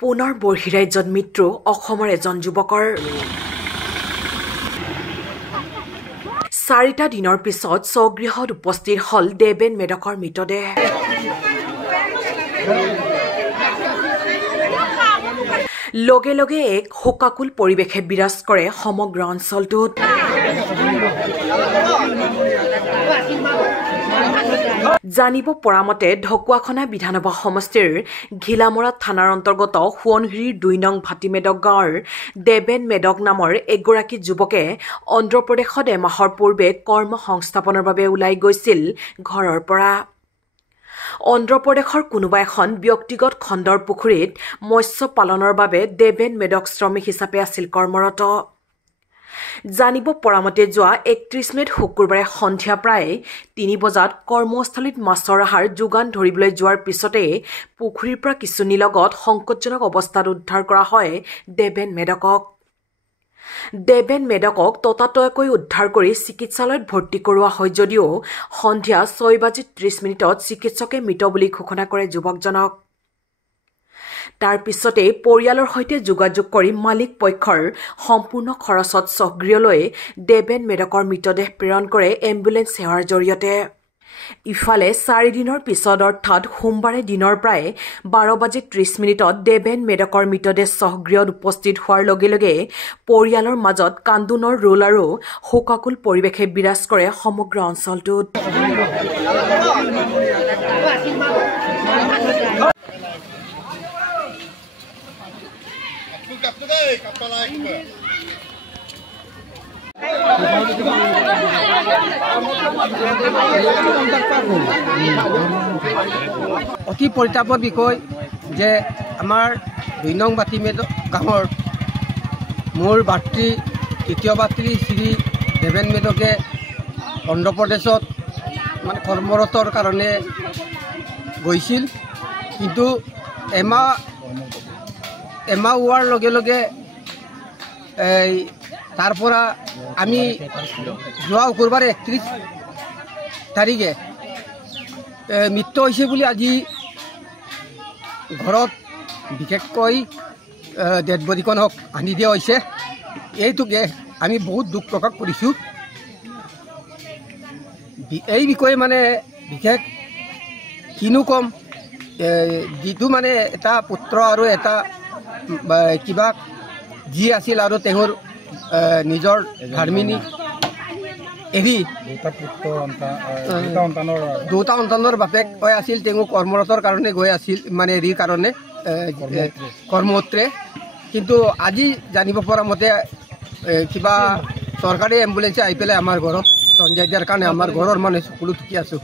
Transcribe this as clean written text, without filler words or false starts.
পুনৰ বৰ্হিৰাজ্যত মৃত্যু অসমৰ এজন যুৱকৰ 4টা দিনৰ পিছত স্বগৃহত উপস্থিত হল দেবেন মেডকৰ মৃতদেহ। লগে লগে এক শোকাকুল পৰিৱেশে বিৰাজ কৰে সমগ্ৰ অঞ্চলটোত। জানিব পৰা মতে ঢকুৱাখনা বিধানসভা সমষ্টিৰ ঘিলামৰা থানাৰ অন্তৰ্গত সোৱণশিৰিৰ 2 নং ভাটিমেডক গাঁৱৰ দেবেন মেডক নামৰ এগৰাকী যুৱকে অন্ধ্ৰপ্ৰদেশত এমাহৰ পূৰ্বে কৰ্ম সংস্থাপনৰ বাবে ওলাই গৈছিল ঘৰৰ পৰা। অন্ধ্ৰপ্ৰদেশৰ কোনোবা এখন ব্যক্তিগত খণ্ডৰ পুখুৰীত মৎস্য পালনৰ বাবে দেবেন মেডক শ্ৰমিক হিচাপে আছিল কৰ্মৰত। জানিব পৰা মতে যোৱা 31 মেত শুকুৰবাৰে সন্ধিয়া প্ৰায় 3 বজাত কৰ্মস্থলীত মাছৰ আহাৰ যোগান ধৰিবলৈ যোৱাৰ পিছতে পুখুৰীৰ পৰা কিছু নিলগত সংকটজনক অৱস্থাত উদ্ধাৰ কৰা হয় দেবেন মেডকক। দেবেন মেডকক ততাতৈয়াকৈ উদ্ধাৰ কৰি চিকিৎসালয়ত ভৰ্তি কৰোৱা হয় যদিও সন্ধিয়া 6:30 চিকিৎসকে মৃত বুলি ঘোষণা কৰে যুৱকজনক। তাৰ পিছতে পৰিয়ালৰ সৈতে যোগাযোগ কৰি মালিক পক্ষৰ সম্পূৰ্ণ খৰচত স্বগৃহলৈ দেবেন মেডকৰ মৃতদেহ প্ৰেৰণ কৰে এম্বুলেন্স সেৱাৰ জৰিয়তে। ইফালে 4 দিনৰ পিছত অৰ্থাৎ সোমবাৰে দিনৰ প্ৰায় 12:30 দেবেন মেডকৰ মৃতদেহ স্বগৃহত উপস্থিত হোৱাৰ লগে লগে পৰিয়ালৰ মাজত কান্দোনৰ ৰোল আৰু শোকাকুল পৰিৱেশে বিৰাজ কৰে সমগ্ৰ অঞ্চলটোত। অতি পৰিতাপৰ বিষয় যে আমাৰ 2 নং ভাটিমেড গাঁৱৰ মোৰ ভাতৃ তৃতীয় ভাতৃ শ্ৰী দেবেন মেডকে অন্ধ্ৰপ্ৰদেশত মানে কৰ্মৰতৰ কাৰণে গৈছিল, কিন্তু এমাহ হোৱাৰ লগে লগে তাৰ পৰা আমি যোৱা শুকুৰবাৰে 31 তাৰিখে মৃত্যু হৈছে বুলি আজি ঘৰত বিশেষকৈ ডেড বডিখনক আনি দিয়া হৈছে। এইটোকে আমি বহুত দুখ প্ৰকাশ কৰিছোঁ। এই বিষয়ে মানে বিশেষ কিনো কম, যিটো মানে এটা পুত্ৰ আৰু এটা কিবা যি আছিল আৰু তেওঁৰ নিজৰ ধাৰ্মিনী এৰি 2টা সন্তানৰ বাপেক হৈ আছিল। তেওঁ কৰ্মৰতৰ কাৰণে গৈ আছিল, মানে এৰিৰ কাৰণে কৰ্মসূত্ৰে। কিন্তু আজি জানিব পৰা মতে কিবা চৰকাৰী এম্বুলেন্সে আহি পেলাই আমাৰ ঘৰত চঞ্জাই দিয়াৰ কাৰণে আমাৰ ঘৰৰ মানুহ সকলো ঠিকে আছোঁ।